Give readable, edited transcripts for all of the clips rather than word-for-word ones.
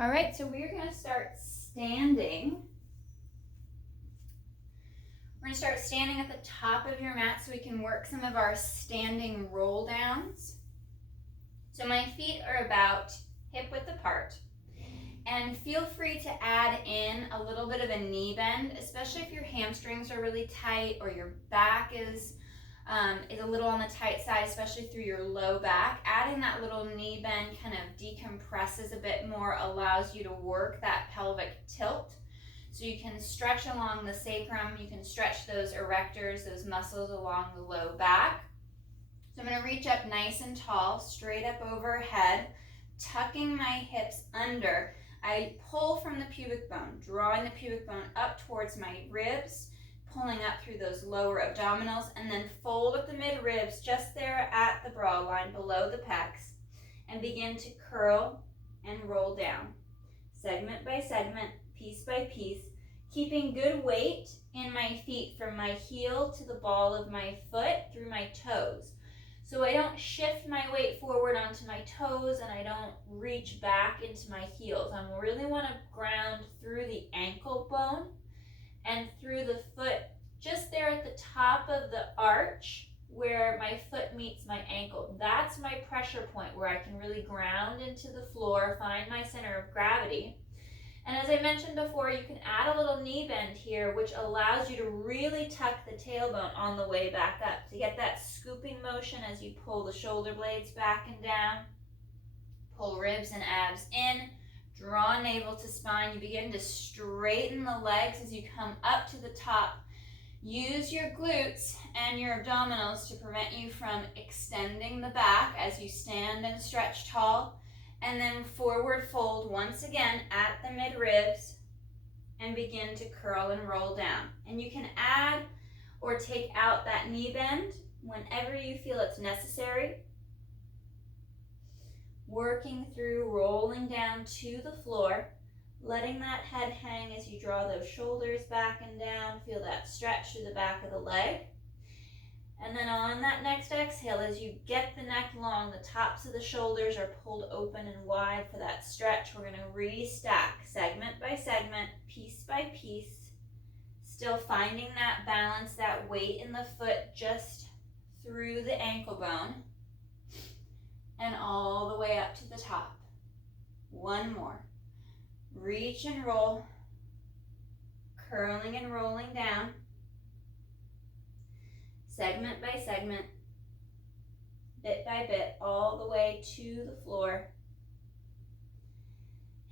All right, so we're going to start standing. We're going to start standing at the top of your mat so we can work some of our standing roll downs. So my feet are about hip width apart. And feel free to add in a little bit of a knee bend, especially if your hamstrings are really tight or your back is a little on the tight side, especially through your low back. Adding that little knee bend kind of decompresses a bit more, allows you to work that pelvic tilt. So you can stretch along the sacrum, you can stretch those erectors, those muscles along the low back. So I'm going to reach up nice and tall, straight up overhead, tucking my hips under. I pull from the pubic bone, drawing the pubic bone up towards my ribs, pulling up through those lower abdominals, and then fold up the mid-ribs just there at the broad line below the pecs, and begin to curl and roll down, segment by segment, piece by piece, keeping good weight in my feet from my heel to the ball of my foot through my toes. So I don't shift my weight forward onto my toes and I don't reach back into my heels. I really want to ground through the ankle bone and through the foot, just there at the top of the arch where my foot meets my ankle. That's my pressure point where I can really ground into the floor, find my center of gravity. And as I mentioned before, you can add a little knee bend here, which allows you to really tuck the tailbone on the way back up to get that scooping motion as you pull the shoulder blades back and down. Pull ribs and abs in. Draw navel to spine. You begin to straighten the legs as you come up to the top. Use your glutes and your abdominals to prevent you from extending the back as you stand and stretch tall. And then forward fold once again at the mid-ribs and begin to curl and roll down. And you can add or take out that knee bend whenever you feel it's necessary. Working through, rolling down to the floor, letting that head hang as you draw those shoulders back and down. Feel that stretch through the back of the leg. And then on that next exhale, as you get the neck long, the tops of the shoulders are pulled open and wide for that stretch. We're going to restack segment by segment, piece by piece, still finding that balance, that weight in the foot just through the ankle bone and all the way up to the top. One more. Reach and roll, curling and rolling down. Segment by segment, bit by bit, all the way to the floor.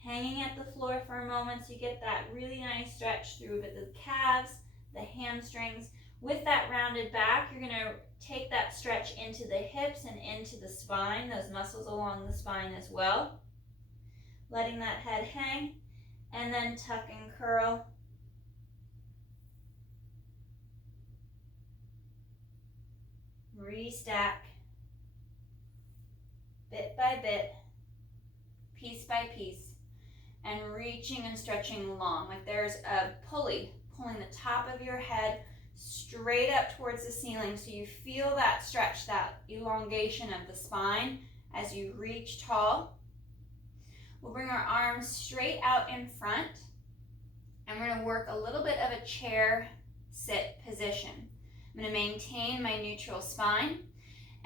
Hanging at the floor for a moment so you get that really nice stretch through the calves, the hamstrings. With that rounded back, you're going to take that stretch into the hips and into the spine, those muscles along the spine as well. Letting that head hang, and then tuck and curl. Restack, bit by bit, piece by piece, and reaching and stretching long, like there's a pulley pulling the top of your head straight up towards the ceiling, so you feel that stretch, that elongation of the spine as you reach tall. We'll bring our arms straight out in front, and we're going to work a little bit of a chair sit position. I'm going to maintain my neutral spine,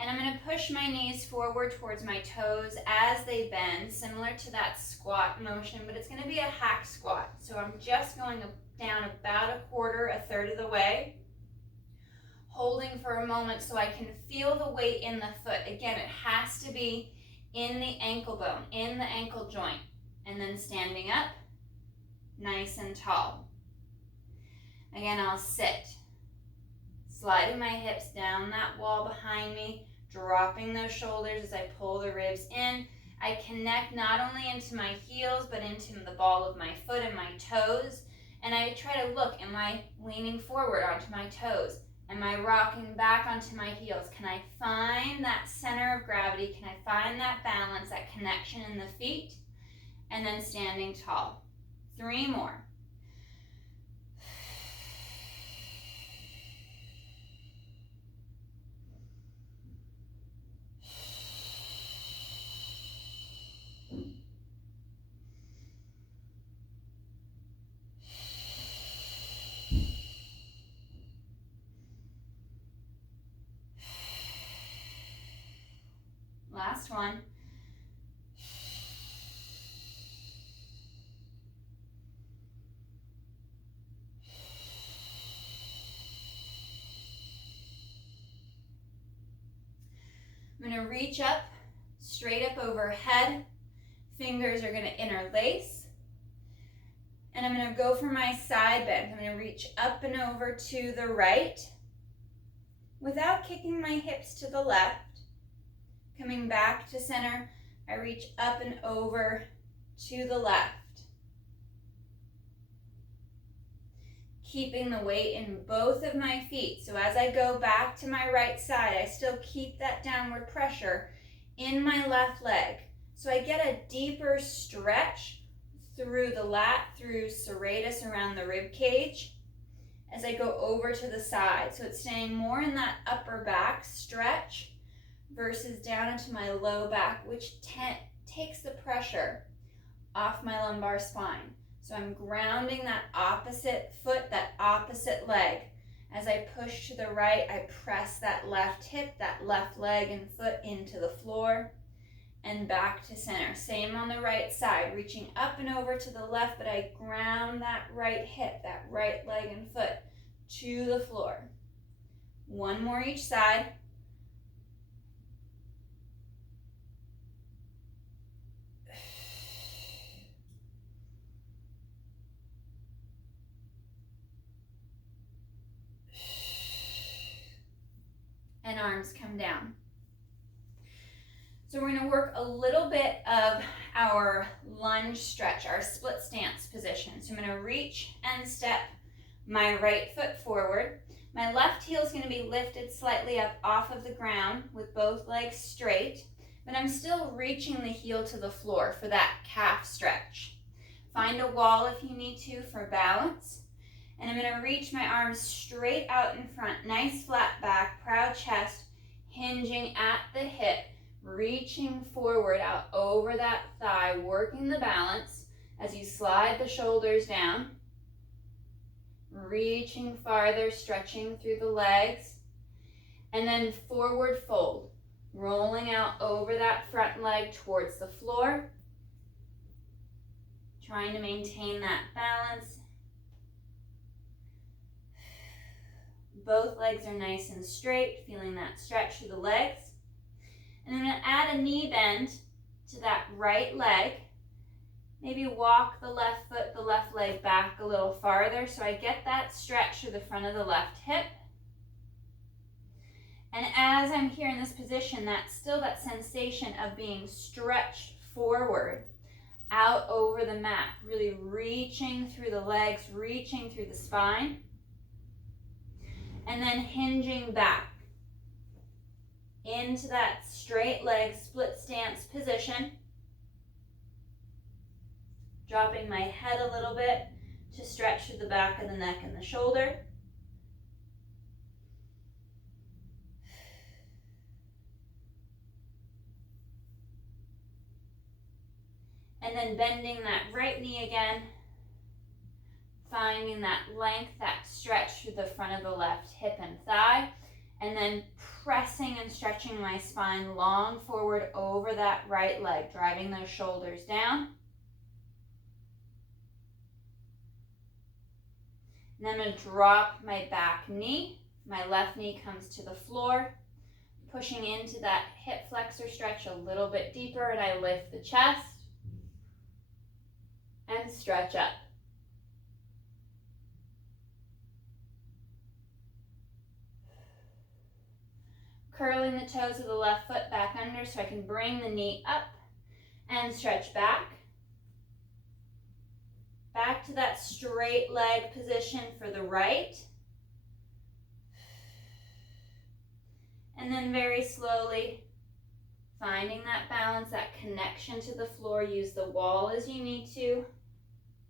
and I'm going to push my knees forward towards my toes as they bend, similar to that squat motion, but it's going to be a hack squat. So I'm just going down about a quarter, a third of the way, holding for a moment so I can feel the weight in the foot. Again, it has to be in the ankle bone, in the ankle joint, and then standing up, nice and tall. Again, I'll sit. Sliding my hips down that wall behind me, dropping those shoulders as I pull the ribs in. I connect not only into my heels, but into the ball of my foot and my toes. And I try to look, am I leaning forward onto my toes? Am I rocking back onto my heels? Can I find that center of gravity? Can I find that balance, that connection in the feet? And then standing tall. 3 more. last one. I'm going to reach up, straight up overhead. Fingers are going to interlace. And I'm going to go for my side bend. I'm going to reach up and over to the right without kicking my hips to the left. Coming back to center, I reach up and over to the left. Keeping the weight in both of my feet. So as I go back to my right side, I still keep that downward pressure in my left leg. So I get a deeper stretch through the lat, through serratus around the rib cage as I go over to the side. So it's staying more in that upper back stretch versus down into my low back, which takes the pressure off my lumbar spine. So I'm grounding that opposite foot, that opposite leg. As I push to the right, I press that left hip, that left leg and foot into the floor and back to center. Same on the right side, reaching up and over to the left, but I ground that right hip, that right leg and foot to the floor. One more each side. And arms come down. So we're going to work a little bit of our lunge stretch, our split stance position. So I'm going to reach and step my right foot forward. My left heel is going to be lifted slightly up off of the ground with both legs straight, but I'm still reaching the heel to the floor for that calf stretch. Find a wall if you need to for balance. And I'm going to reach my arms straight out in front, nice flat back, proud chest, hinging at the hip, reaching forward out over that thigh, working the balance as you slide the shoulders down, reaching farther, stretching through the legs, and then forward fold, rolling out over that front leg towards the floor, trying to maintain that balance. Both legs are nice and straight, feeling that stretch through the legs. And I'm going to add a knee bend to that right leg. Maybe walk the left foot, the left leg back a little farther so I get that stretch through the front of the left hip. And as I'm here in this position, that's still that sensation of being stretched forward out over the mat, really reaching through the legs, reaching through the spine. And then hinging back into that straight leg split stance position. Dropping my head a little bit to stretch through the back of the neck and the shoulder. And then bending that right knee again. Finding that length, that stretch through the front of the left hip and thigh, and then pressing and stretching my spine long forward over that right leg, driving those shoulders down. And then I'm going to drop my back knee. My left knee comes to the floor, pushing into that hip flexor stretch a little bit deeper, and I lift the chest and stretch up. Curling the toes of the left foot back under so I can bring the knee up and stretch back. Back to that straight leg position for the right. And then very slowly finding that balance, that connection to the floor. Use the wall as you need to.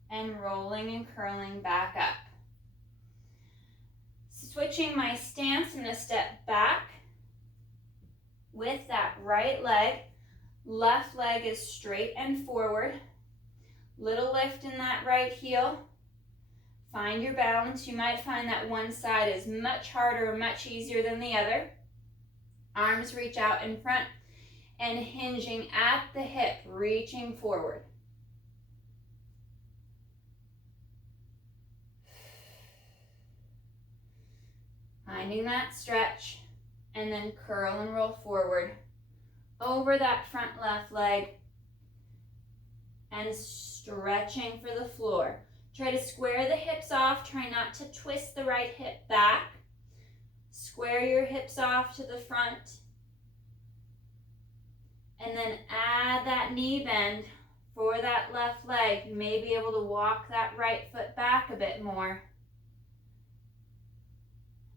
And rolling and curling back up. Switching my stance, I'm going to step back. With that right leg, left leg is straight and forward. Little lift in that right heel. Find your balance. You might find that one side is much harder or much easier than the other. Arms reach out in front and hinging at the hip, reaching forward. Finding that stretch, and then curl and roll forward over that front left leg and stretching for the floor. Try to square the hips off. Try not to twist the right hip back. Square your hips off to the front. And then add that knee bend for that left leg. You may be able to walk that right foot back a bit more.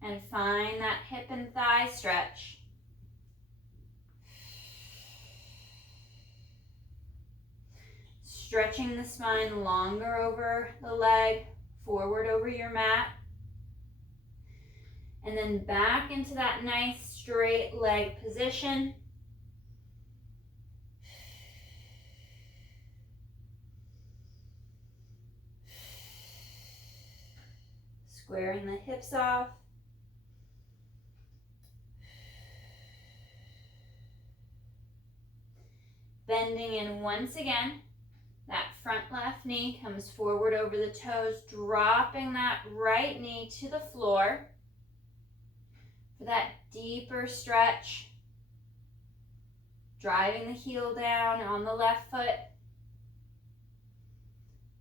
And find that hip and thigh stretch. Stretching the spine longer over the leg, forward over your mat. And then back into that nice straight leg position. Squaring the hips off. Bending in once again. That front left knee comes forward over the toes, dropping that right knee to the floor for that deeper stretch. Driving the heel down on the left foot.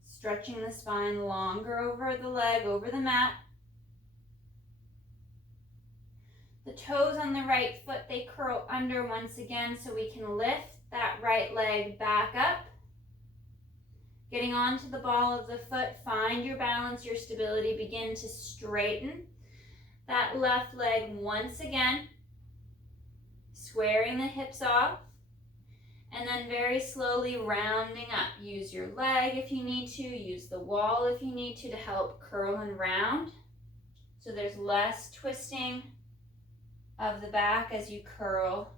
Stretching the spine longer over the leg, over the mat. The toes on the right foot, they curl under once again so we can lift that right leg back up. Getting onto the ball of the foot, find your balance, your stability, begin to straighten that left leg once again, squaring the hips off, and then very slowly rounding up. Use your leg if you need to, use the wall if you need to help curl and round, so there's less twisting of the back as you curl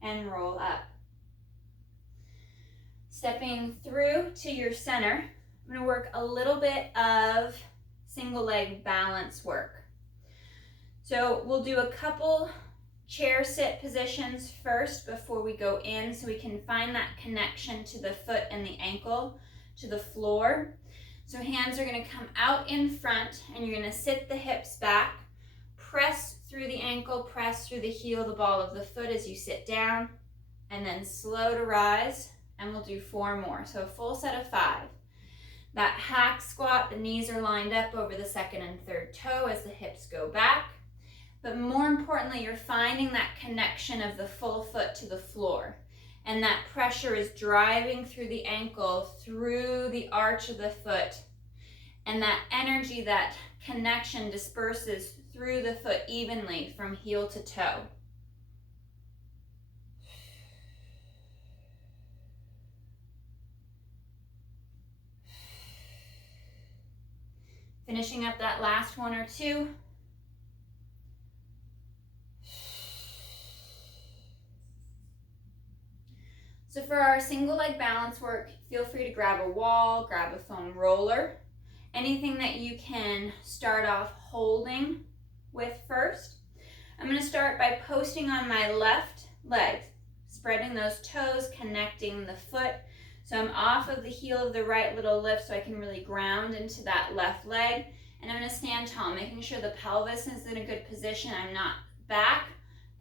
and roll up. Stepping through to your center, I'm going to work a little bit of single leg balance work. So we'll do a couple chair sit positions first before we go in so we can find that connection to the foot and the ankle to the floor. So hands are going to come out in front and you're going to sit the hips back, press through the ankle, press through the heel, the ball of the foot as you sit down, and then slow to rise. And we'll do 4 more. So a full set of 5. That hack squat, the knees are lined up over the second and third toe as the hips go back. But more importantly, you're finding that connection of the full foot to the floor. And that pressure is driving through the ankle, through the arch of the foot. And that energy, that connection disperses through the foot evenly from heel to toe. Finishing up that last 1 or 2. So for our single leg balance work, feel free to grab a wall, grab a foam roller, anything that you can start off holding with first. I'm going to start by posting on my left leg, spreading those toes, connecting the foot. So I'm off of the heel of the right little lift so I can really ground into that left leg. And I'm going to stand tall, making sure the pelvis is in a good position. I'm not back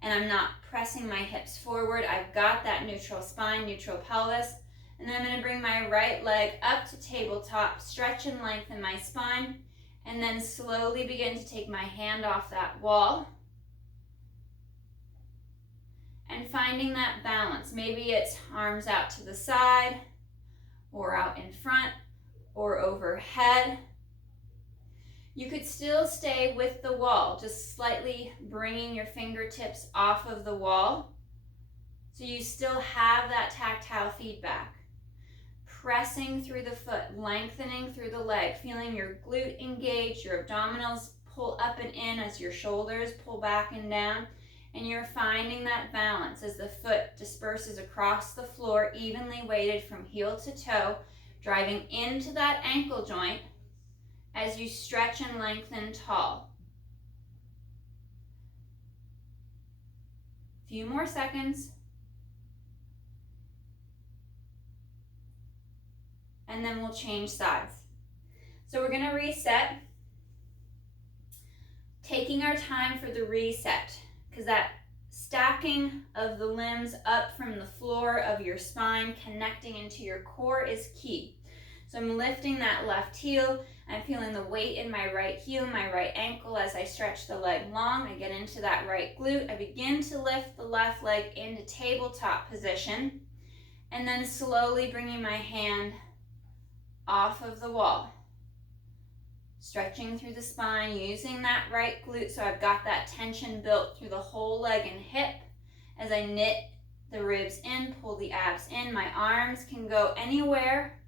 and I'm not pressing my hips forward. I've got that neutral spine, neutral pelvis. And then I'm going to bring my right leg up to tabletop, stretch and lengthen my spine, and then slowly begin to take my hand off that wall. And finding that balance. Maybe it's arms out to the side, or out in front, or overhead. You could still stay with the wall, just slightly bringing your fingertips off of the wall, so you still have that tactile feedback. Pressing through the foot, lengthening through the leg, feeling your glute engage, your abdominals pull up and in as your shoulders pull back and down, and you're finding that balance as the foot disperses across the floor, evenly weighted from heel to toe, driving into that ankle joint as you stretch and lengthen tall. Few more seconds. And then we'll change sides. So we're gonna reset, taking our time for the reset, because that stacking of the limbs up from the floor of your spine, connecting into your core is key. So I'm lifting that left heel. I'm feeling the weight in my right heel, my right ankle as I stretch the leg long. I get into that right glute. I begin to lift the left leg into tabletop position, and then slowly bringing my hand off of the wall. Stretching through the spine, using that right glute so I've got that tension built through the whole leg and hip as I knit the ribs in, pull the abs in. My arms can go anywhere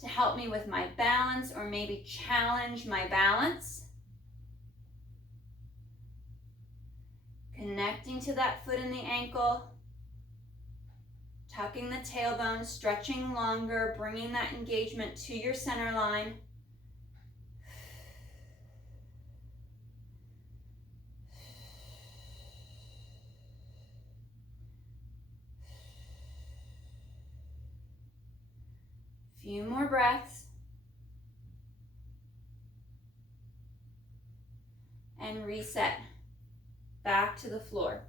to help me with my balance or maybe challenge my balance. Connecting to that foot and the ankle, tucking the tailbone, stretching longer, bringing that engagement to your center line. Few more breaths. And reset back to the floor.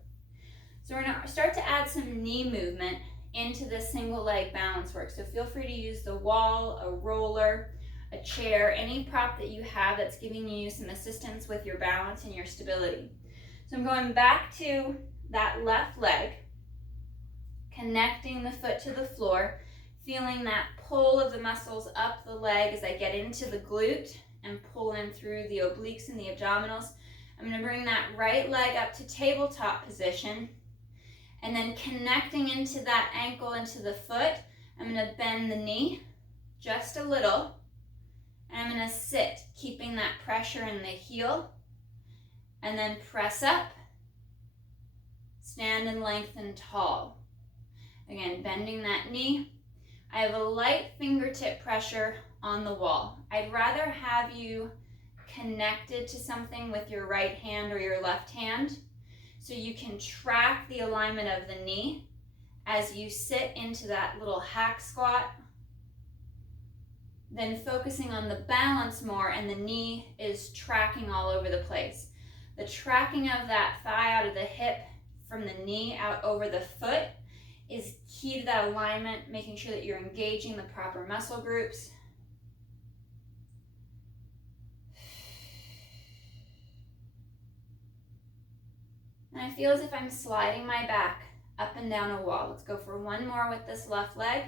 So we're gonna start to add some knee movement into this single leg balance work. So feel free to use the wall, a roller, a chair, any prop that you have that's giving you some assistance with your balance and your stability. So I'm going back to that left leg, connecting the foot to the floor, feeling that pull of the muscles up the leg as I get into the glute and pull in through the obliques and the abdominals. I'm going to bring that right leg up to tabletop position, and then connecting into that ankle into the foot, I'm going to bend the knee just a little, and I'm going to sit, keeping that pressure in the heel, and then press up, stand and lengthen tall. Again, bending that knee. I have a light fingertip pressure on the wall. I'd rather have you connected to something with your right hand or your left hand so you can track the alignment of the knee as you sit into that little hack squat, then focusing on the balance more, and the knee is tracking all over the place. The tracking of that thigh out of the hip from the knee out over the foot is key to that alignment, making sure that you're engaging the proper muscle groups. And I feel as if I'm sliding my back up and down a wall. Let's go for one more with this left leg.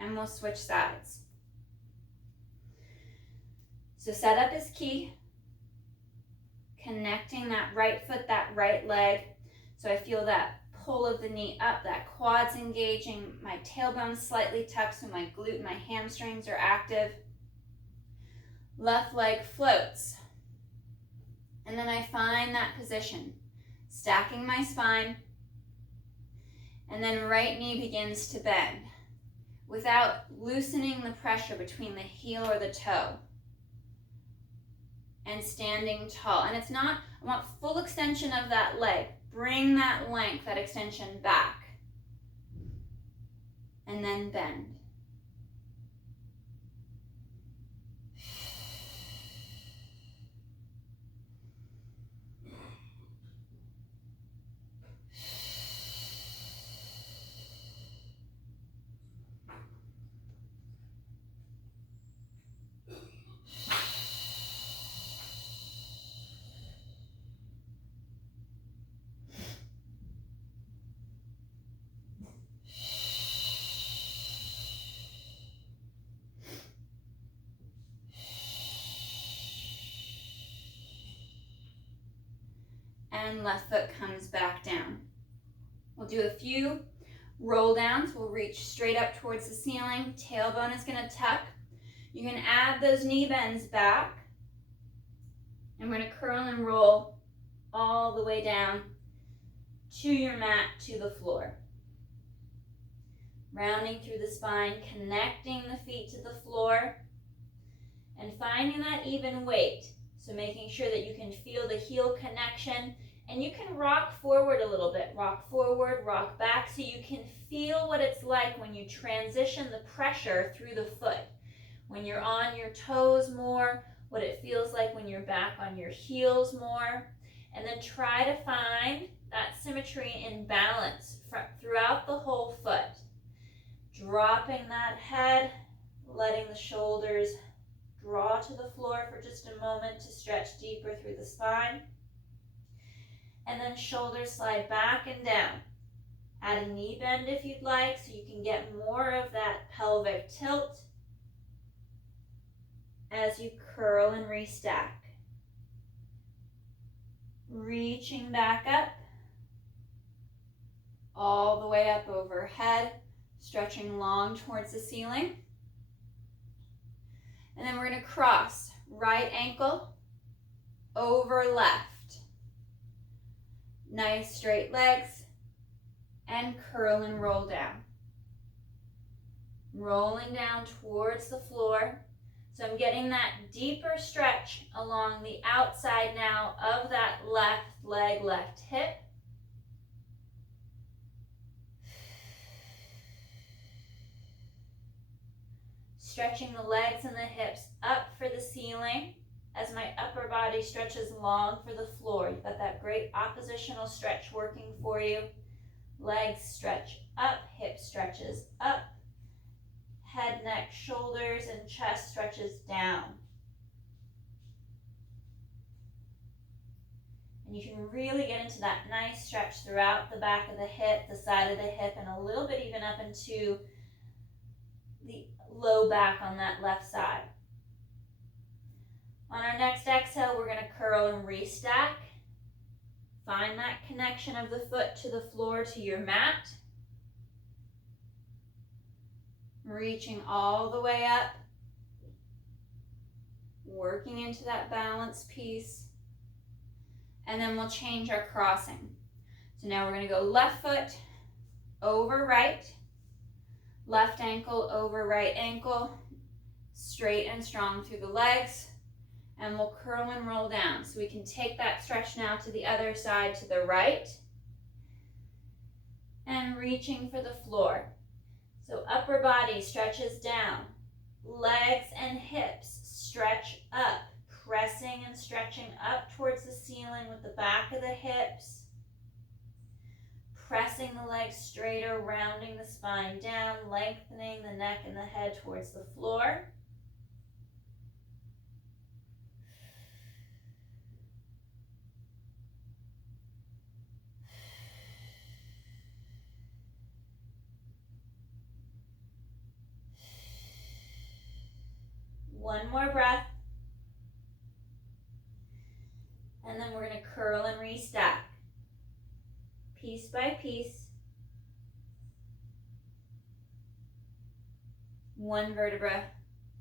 And we'll switch sides. So setup is key. Connecting that right foot, that right leg. So I feel that pull of the knee up, that quad's engaging, my tailbone slightly tucked so my glute and my hamstrings are active. Left leg floats. And then I find that position, stacking my spine, and then right knee begins to bend without loosening the pressure between the heel or the toe. And standing tall. And it's not, I want full extension of that leg. Bring that length, that extension back. And then bend. And left foot comes back down. We'll do a few roll downs. We'll reach straight up towards the ceiling. Tailbone is going to tuck. You can add those knee bends back. I'm going to curl and roll all the way down to your mat, to the floor. Rounding through the spine, connecting the feet to the floor. and finding that even weight. So making sure that you can feel the heel connection, and you can rock forward a little bit. Rock forward, rock back, so you can feel what it's like when you transition the pressure through the foot. When you're on your toes more, what it feels like when you're back on your heels more. And then try to find that symmetry and balance throughout the whole foot. Dropping that head, letting the shoulders draw to the floor for just a moment to stretch deeper through the spine. And then shoulders slide back and down. Add a knee bend if you'd like, so you can get more of that pelvic tilt as you curl and restack. Reaching back up, all the way up overhead, stretching long towards the ceiling. And then we're going to cross right ankle over left. Nice straight legs, and curl and roll down. Rolling down towards the floor. So I'm getting that deeper stretch along the outside now of that left leg, left hip. Stretching the legs and the hips up for the ceiling as my upper body stretches long for the floor. You've got that great oppositional stretch working for you. Legs stretch up, hip stretches up. Head, neck, shoulders, and chest stretches down. And you can really get into that nice stretch throughout the back of the hip, the side of the hip, and a little bit even up into the low back on that left side. On our next exhale, we're going to curl and restack. Find that connection of the foot to the floor, to your mat. Reaching all the way up, working into that balance piece, and then we'll change our crossing. So now we're going to go left foot over right, left ankle over right ankle, straight and strong through the legs, and we'll curl and roll down. So we can take that stretch now to the other side, to the right, and reaching for the floor. So upper body stretches down, legs and hips stretch up, pressing and stretching up towards the ceiling with the back of the hips, pressing the legs straighter, rounding the spine down, lengthening the neck and the head towards the floor. One more breath. And then we're going to curl and restack. Piece by piece. One vertebra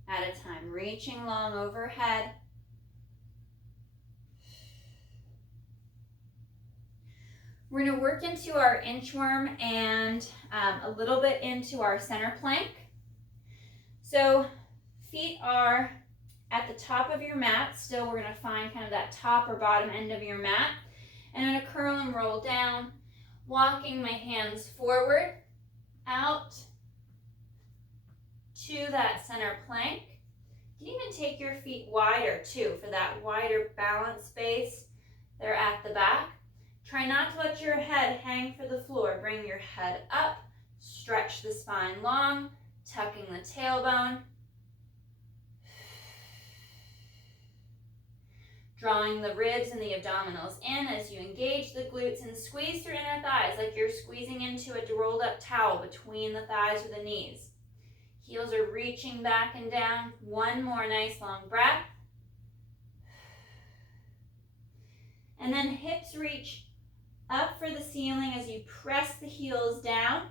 at a time. Reaching long overhead. We're going to work into our inchworm and a little bit into our center plank. So feet are at the top of your mat. Still, we're going to find kind of that top or bottom end of your mat. And I'm going to curl and roll down, walking my hands forward, out to that center plank. You can even take your feet wider too for that wider balance space. They're at the back. Try not to let your head hang for the floor. Bring your head up, stretch the spine long, tucking the tailbone. Drawing the ribs and the abdominals in as you engage the glutes and squeeze through inner thighs like you're squeezing into a rolled up towel between the thighs or the knees. Heels are reaching back and down. One more nice long breath. And then hips reach up for the ceiling as you press the heels down.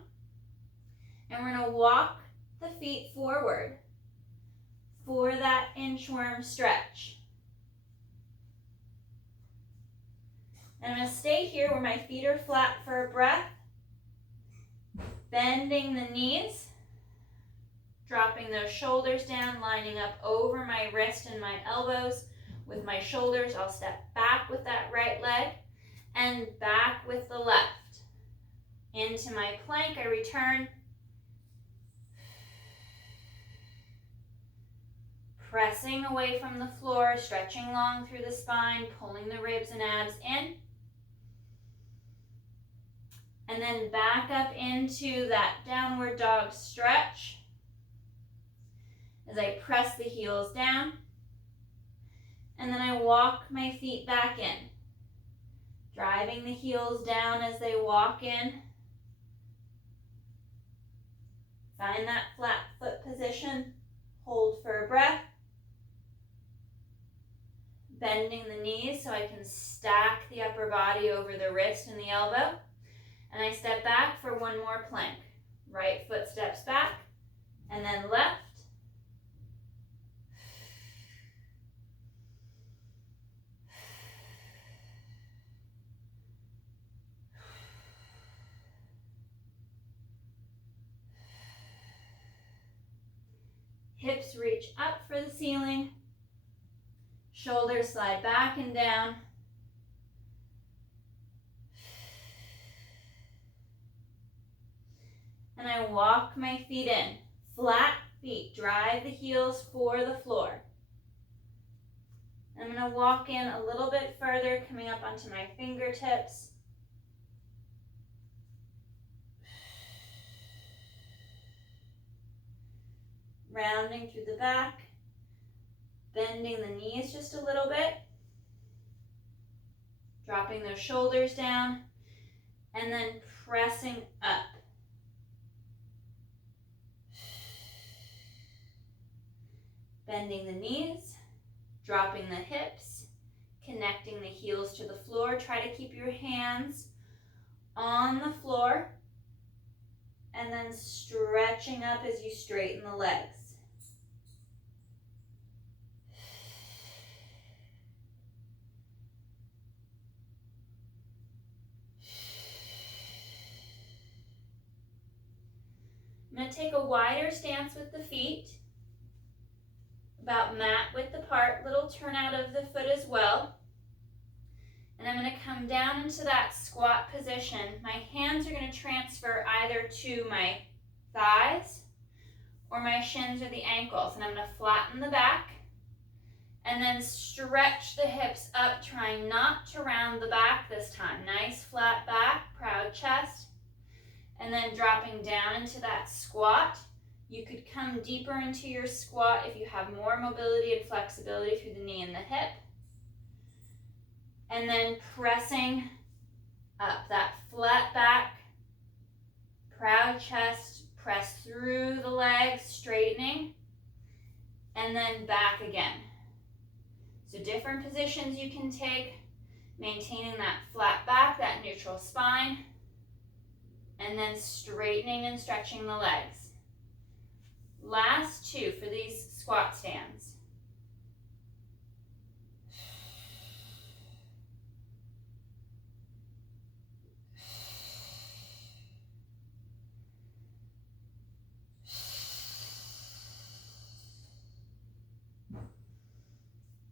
And we're going to walk the feet forward for that inchworm stretch. And I'm going to stay here where my feet are flat for a breath, bending the knees, Dropping those shoulders down, lining up over my wrist and my elbows. With my shoulders, I'll step back with that right leg and back with the left. Into my plank, I return. Pressing away from the floor, stretching long through the spine, pulling the ribs and abs in. And then back up into that downward dog stretch as I press the heels down. And then I walk my feet back in, driving the heels down as they walk in. Find that flat foot position. Hold for a breath. Bending the knees so I can stack the upper body over the wrist and the elbow. And I step back for one more plank. Right foot steps back, and then left. Hips reach up for the ceiling. Shoulders slide back and down. And I walk my feet in. Flat feet, drive the heels for the floor. I'm going to walk in a little bit further, coming up onto my fingertips. Rounding through the back, bending the knees just a little bit, dropping those shoulders down, and then pressing up. Bending the knees, dropping the hips, connecting the heels to the floor. Try to keep your hands on the floor, and then stretching up as you straighten the legs. I'm going to take a wider stance with the feet, about mat width apart, little turnout of the foot as well. And I'm going to come down into that squat position. My hands are going to transfer either to my thighs or my shins or the ankles. And I'm going to flatten the back and then stretch the hips up, trying not to round the back this time. Nice flat back, proud chest. And then dropping down into that squat. You could come deeper into your squat if you have more mobility and flexibility through the knee and the hip. And then pressing up, that flat back, proud chest, press through the legs, straightening, and then back again. So different positions you can take, maintaining that flat back, that neutral spine, and then straightening and stretching the legs. Last two for these squat stands.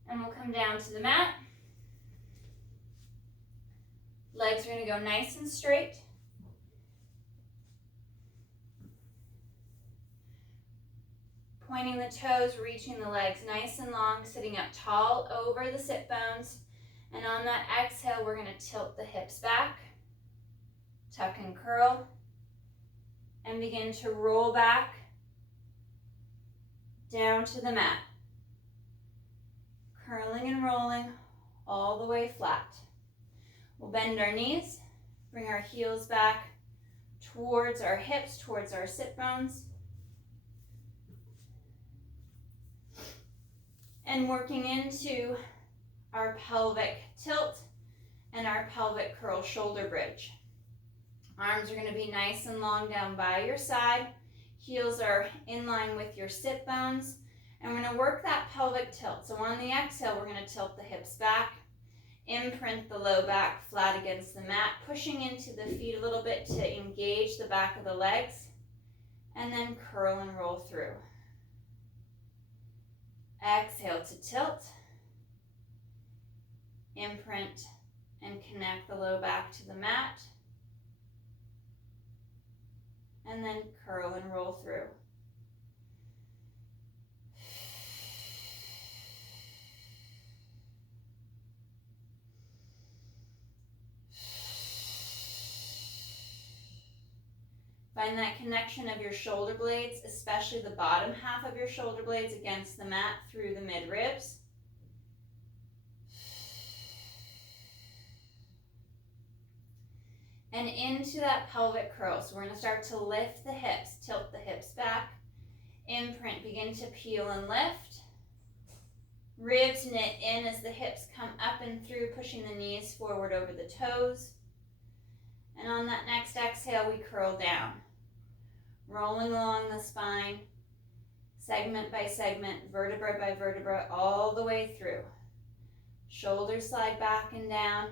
And we'll come down to the mat. Legs are going to go nice and straight. Pointing the toes, reaching the legs nice and long, sitting up tall over the sit bones. And on that exhale, we're going to tilt the hips back, tuck and curl, and begin to roll back down to the mat. Curling and rolling all the way flat. We'll bend our knees, bring our heels back towards our hips, towards our sit bones. And working into our pelvic tilt and our pelvic curl shoulder bridge. Arms are going to be nice and long down by your side. Heels are in line with your sit bones. And we're going to work that pelvic tilt. So on the exhale, we're going to tilt the hips back, imprint the low back flat against the mat, pushing into the feet a little bit to engage the back of the legs. And then curl and roll through. Exhale to tilt. Imprint and connect the low back to the mat. And then curl and roll through. Find that connection of your shoulder blades, especially the bottom half of your shoulder blades against the mat through the mid-ribs. And into that pelvic curl. So we're going to start to lift the hips, tilt the hips back. Imprint, begin to peel and lift. Ribs knit in as the hips come up and through, pushing the knees forward over the toes. And on that next exhale, we curl down. Rolling along the spine, segment by segment, vertebra by vertebra, all the way through. Shoulders slide back and down.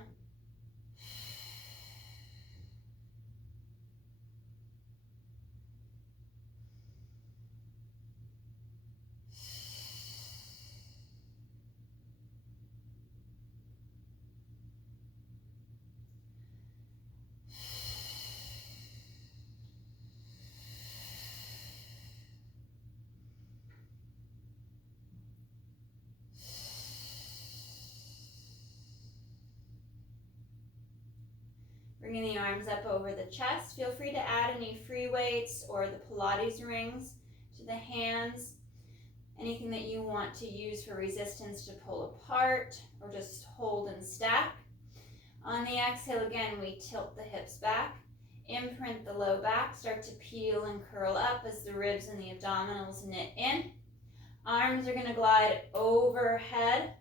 Bringing the arms up over the chest. Feel free to add any free weights or the Pilates rings to the hands. Anything that you want to use for resistance to pull apart or just hold and stack. On the exhale, again, we tilt the hips back. Imprint the low back. Start to peel and curl up as the ribs and the abdominals knit in. Arms are going to glide overhead.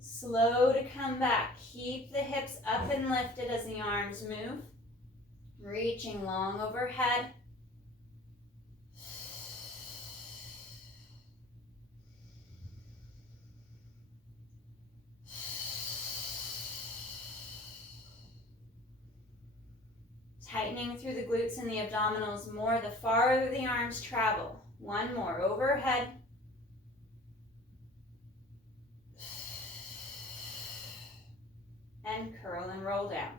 Slow to come back. Keep the hips up and lifted as the arms move. Reaching long overhead. Tightening through the glutes and the abdominals more the farther the arms travel. One more, overhead. And curl and roll down.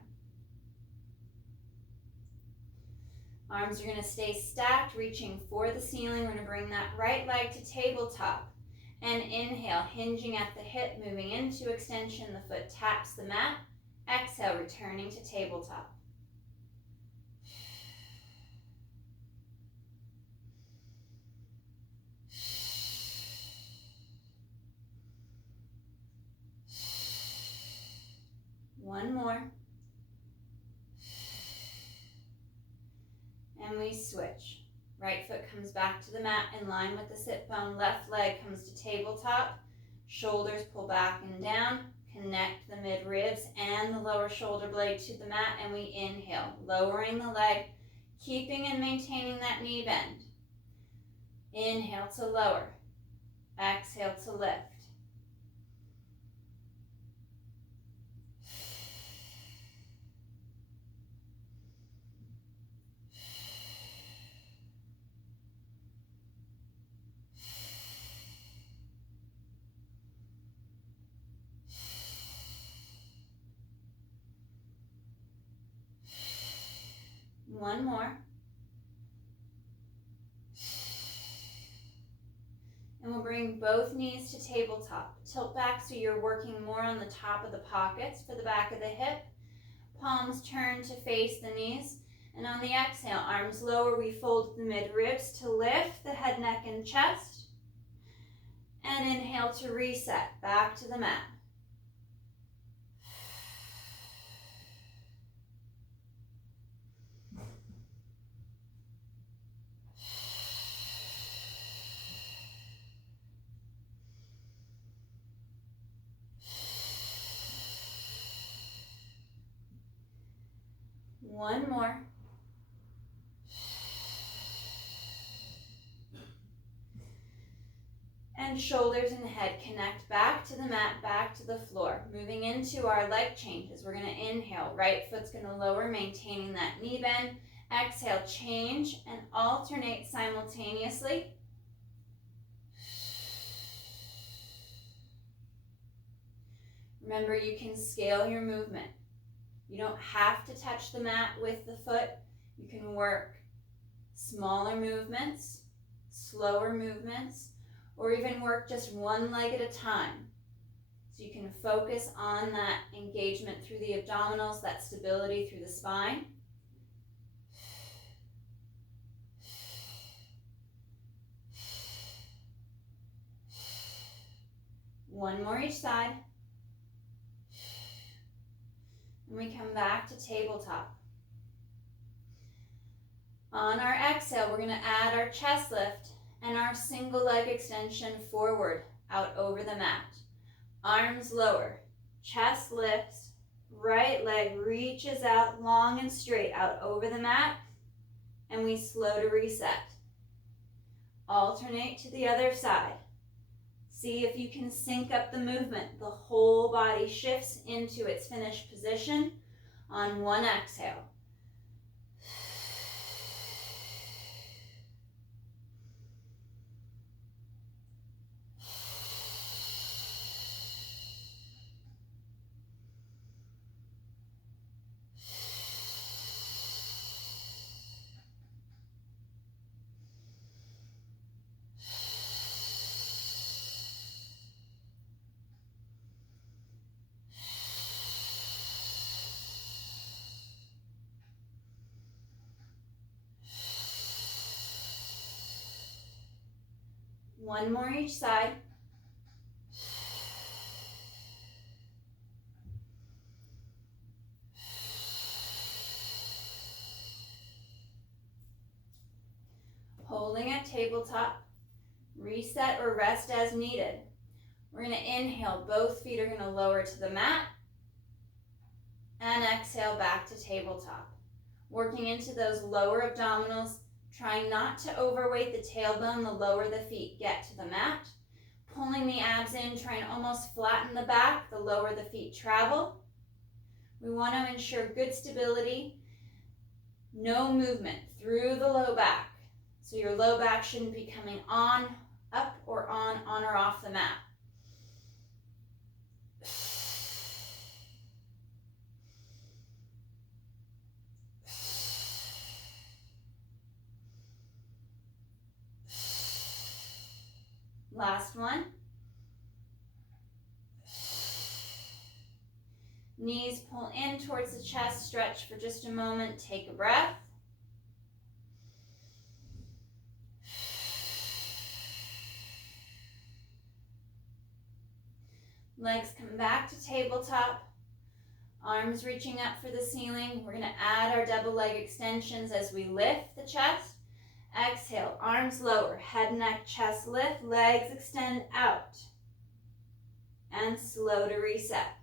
Arms are going to stay stacked, reaching for the ceiling. We're going to bring that right leg to tabletop. And inhale, hinging at the hip, moving into extension. The foot taps the mat. Exhale, returning to tabletop. One more. And we switch. Right foot comes back to the mat in line with the sit bone. Left leg comes to tabletop. Shoulders pull back and down. Connect the mid ribs and the lower shoulder blade to the mat. And we inhale, lowering the leg, keeping and maintaining that knee bend. Inhale to lower. Exhale to lift. One more. And we'll bring both knees to tabletop. Tilt back so you're working more on the top of the pockets for the back of the hip. Palms turn to face the knees. And on the exhale, arms lower, we fold the mid-ribs to lift the head, neck, and chest. And inhale to reset, back to the mat. One more. And shoulders and head connect back to the mat, back to the floor. Moving into our leg changes. We're going to inhale. Right foot's going to lower, maintaining that knee bend. Exhale, change and alternate simultaneously. Remember, you can scale your movement. You don't have to touch the mat with the foot. You can work smaller movements, slower movements, or even work just one leg at a time. So you can focus on that engagement through the abdominals, that stability through the spine. One more each side. And we come back to tabletop. On our exhale, we're going to add our chest lift and our single leg extension forward out over the mat. Arms lower, chest lifts, right leg reaches out long and straight out over the mat, and we slow to reset. Alternate to the other side. See if you can sync up the movement. The whole body shifts into its finished position on one exhale. One more each side. Holding at tabletop, reset or rest as needed. We're going to inhale, both feet are going to lower to the mat, and exhale back to tabletop. Working into those lower abdominals, trying not to overweight the tailbone the lower the feet get to the mat. Pulling the abs in, trying to almost flatten the back the lower the feet travel. We want to ensure good stability, no movement through the low back. So your low back shouldn't be coming on, up or on or off the mat. Last one. Knees pull in towards the chest, stretch for just a moment, take a breath. Legs come back to tabletop, arms reaching up for the ceiling. We're going to add our double leg extensions as we lift the chest. Exhale, arms lower, head, neck, chest lift, legs extend out. And slow to reset.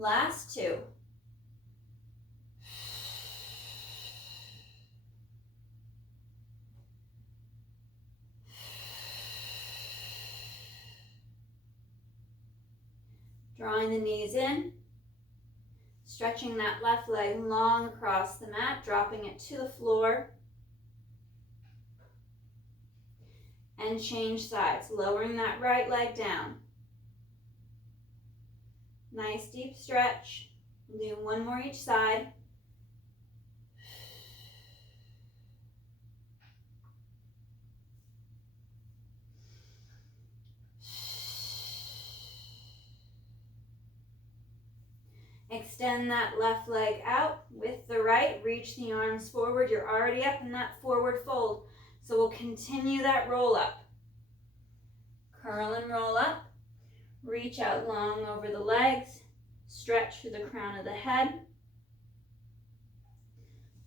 Last two. Drawing the knees in, stretching that left leg long across the mat, dropping it to the floor. And change sides, lowering that right leg down. Nice deep stretch. We'll do one more each side. Extend that left leg out with the right. Reach the arms forward. You're already up in that forward fold. So we'll continue that roll up. Curl and roll up. Reach out long over the legs. Stretch through the crown of the head.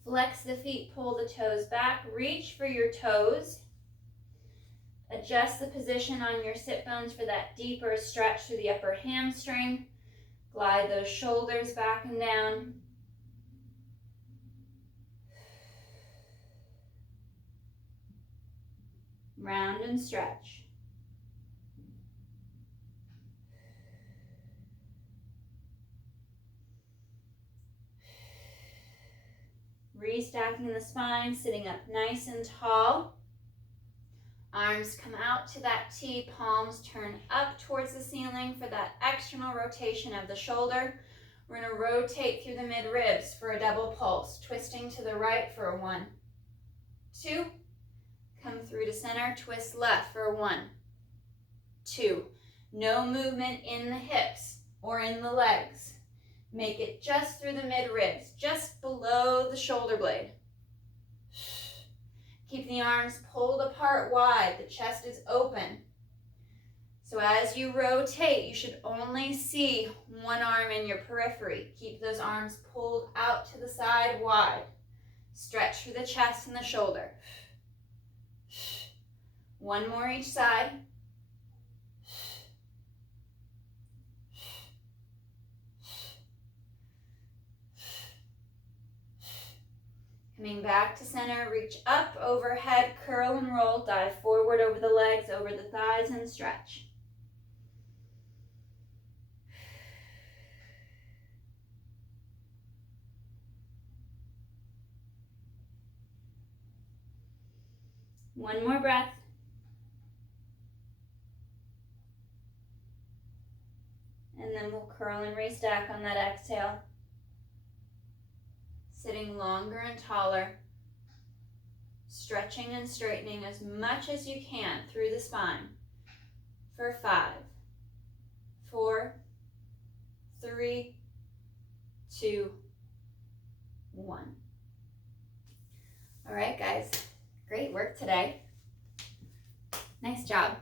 Flex the feet, pull the toes back. Reach for your toes. Adjust the position on your sit bones for that deeper stretch through the upper hamstring. Glide those shoulders back and down. Round and stretch. Restacking the spine, sitting up nice and tall. Arms come out to that T, palms turn up towards the ceiling for that external rotation of the shoulder. We're going to rotate through the mid-ribs for a double pulse, twisting to the right for a 1, 2. Come through to center, twist left for a 1, 2. No movement in the hips or in the legs. Make it just through the mid-ribs, just below the shoulder blade. Keep the arms pulled apart wide, the chest is open. So as you rotate, you should only see one arm in your periphery. Keep those arms pulled out to the side wide. Stretch through the chest and the shoulder. One more each side. Coming back to center, reach up, overhead, curl and roll, dive forward over the legs, over the thighs, and stretch. One more breath. And then we'll curl and restack on that exhale. Sitting longer and taller, stretching and straightening as much as you can through the spine for 5, 4, 3, 2, 1. All right, guys, great work today. Nice job.